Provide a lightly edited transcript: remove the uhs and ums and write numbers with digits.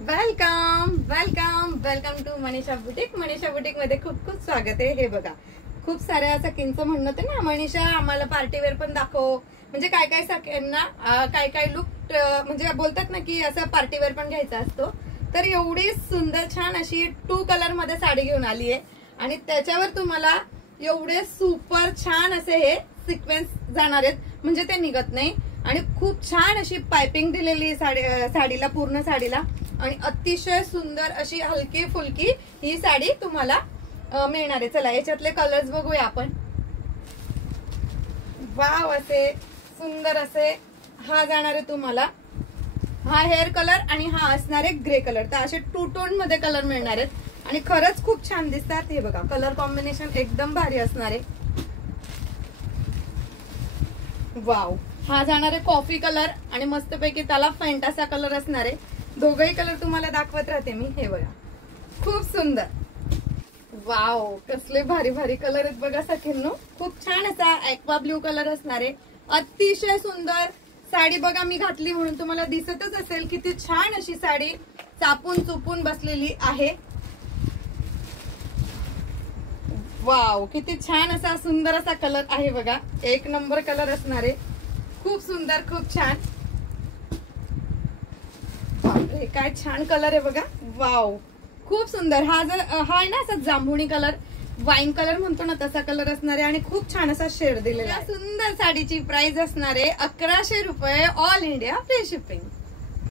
Welcome welcome welcome to Manisha boutique. Manisha boutique मध्ये खूप खूप स्वागत आहे. हे बघा, खूप साऱ्या सखींचं म्हणणं होतं ना, मनीषा आम्हाला पार्टीवेअर पण दाखव. म्हणजे काय काय सखींना काय काय लुक म्हणजे बोलतात ना की असं पार्टीवेअर पण घ्यायचा असतो. तर एवढी सुंदर छान अशी 2 कलर मध्ये साडी घेऊन आली आहे आणि त्याच्यावर तुम्हाला एवढे सुपर छान असे हे सिक्वेन्स जाणार आहेत, म्हणजे ते निघत नाही. आणि खूप छान अशी पाइपिंग दिलेली साडीला, पूर्ण साडीला. आणि अतिशय सुंदर अशी हलकी फुलकी ही साडी तुम्हाला मिळणार आहे. चला याच्यातले कलर्स बघूया आपण. वाव, असे सुंदर असे हा जाणार आहे तुम्हाला, हा हेअर कलर आणि हा असणार आहे ग्रे कलर. तर असे 2 टोन मध्ये कलर मिळणार आहेत आणि खरंच खूप छान दिसतात. हे बघा, कलर कॉम्बिनेशन एकदम भारी असणार आहे. वाव, हा जाणार आहे कॉफी कलर आणि मस्तपैकी त्याला फॅन्टासा कलर असणार आहे. दोघही कलर तुम्हाला दाखवत राहते मी. हे बघा, खूप सुंदर. वाव, कसले भारी भारी कलर आहेत बघा सखींनो. खूप छान असा ॲक्वा ब्ल्यू कलर असणार आहे. अतिशय सुंदर साडी बघा, मी घातली म्हणून तुम्हाला दिसतच असेल किती छान अशी साडी चापून चुपून बसलेली आहे. वाव, किती छान असा सुंदर असा कलर आहे बघा. 1 नंबर कलर असणार आहे. खूप सुंदर, खूप छान. बापरे, काय छान कलर आहे बघा. वाव, खूप सुंदर. हा आहे ना असा जांभुणी कलर, वाईन कलर म्हणतो ना, तसा कलर असणार आहे. आणि खूप छान असा शेड दिलेला आहे. सुंदर साडीची प्राइस असणार आहे 1100 रुपये, ऑल इंडिया फ्री शिपिंग.